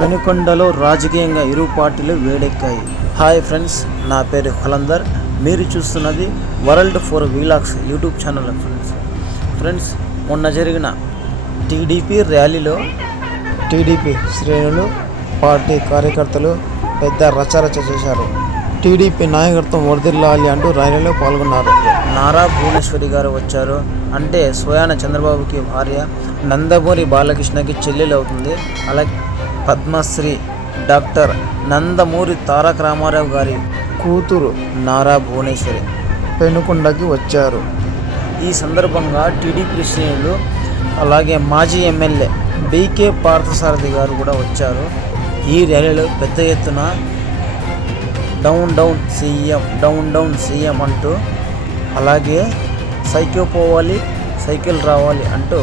పెనుకొండలో రాజకీయంగా ఇరు పార్టీలు వేడెక్కాయి. హాయ్ ఫ్రెండ్స్, నా పేరు హలందర్. మీరు చూస్తున్నది world four vlogs YouTube channel. Friends, మొన్న జరిగిన టీడీపీ ర్యాలీలో టీడీపీ శ్రేణులు, పార్టీ కార్యకర్తలు పెద్ద రచరచ చేశారు. టీడీపీ నాయకత్వం వర్ధిల్లాలి అంటూ ర్యాలీలో పాల్గొన్నారు. నారా భువనేశ్వరి గారు వచ్చారు. అంటే స్వయాన చంద్రబాబుకి భార్య, నందమూరి బాలకృష్ణకి చెల్లెలు అవుతుంది. అలాగే పద్మశ్రీ డాక్టర్ నందమూరి తారక రామారావు గారి కూతురు నారా భువనేశ్వరి పెనుకొండకి వచ్చారు. ఈ సందర్భంగా టీడీపీ శ్రేణులు, అలాగే మాజీ ఎమ్మెల్యే బీకే పార్థసారథి గారు కూడా వచ్చారు. ఈ ర్యాలీలో పెద్ద ఎత్తున down down CM, down down CM అంటూ, అలాగే సైకిల్ పోవాలి, సైకిల్ రావాలి అంటూ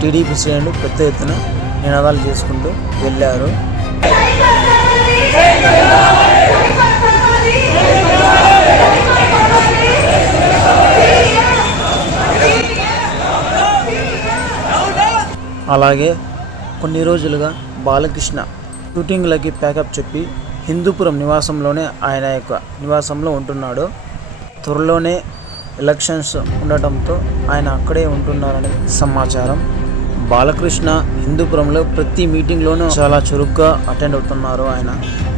టీడీపీ శ్రేణులు పెద్ద ఎత్తున నినాదాలు చేసుకుంటూ వెళ్ళారు. అలాగే కొన్ని రోజులుగా బాలకృష్ణ షూటింగ్లకి ప్యాకప్ చెప్పి హిందూపురం నివాసంలోనే ఆయన యొక్క నివాసంలో ఉంటున్నాడు. త్వరలోనే ఎలక్షన్స్ ఉండటంతో ఆయన అక్కడే ఉంటున్నారనే సమాచారం. బాలకృష్ణ హిందూపురంలో ప్రతి మీటింగ్లోనూ చాలా చురుగ్గా అటెండ్ అవుతున్నారు ఆయన.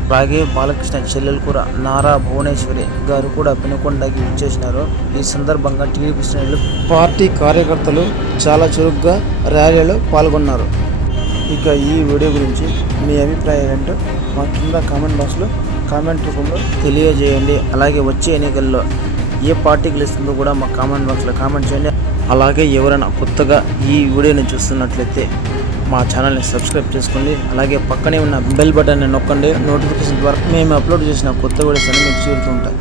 అలాగే బాలకృష్ణ చెల్లెలు కూడా నారా భువనేశ్వరి గారు కూడా పెనుకొండకి విచ్చేసినారు. ఈ సందర్భంగా టీడీపీ శ్రేణులు, పార్టీ కార్యకర్తలు చాలా చురుగ్గా ర్యాలీలో పాల్గొన్నారు. ఇక ఈ వీడియో గురించి మీ అభిప్రాయం ఏంటో మా కింద కామెంట్ బాక్స్లో కామెంట్ రూపంలో తెలియజేయండి. అలాగే వచ్చే ఎన్నికల్లో ఏ పార్టీ గెలుస్తుందో కూడా మా కామెంట్ బాక్స్లో కామెంట్ చేయండి. అలాగే ఎవరైనా కొత్తగా ఈ వీడియోని చూస్తున్నట్లయితే మా ఛానల్ని సబ్స్క్రైబ్ చేసుకోండి. అలాగే పక్కనే ఉన్న బెల్ బటన్ని నొక్కండి. నోటిఫికేషన్ ద్వారా మేము అప్లోడ్ చేసిన కొత్త వీడియోస్ అన్ని మీకు చేరుతూ ఉంటాయి.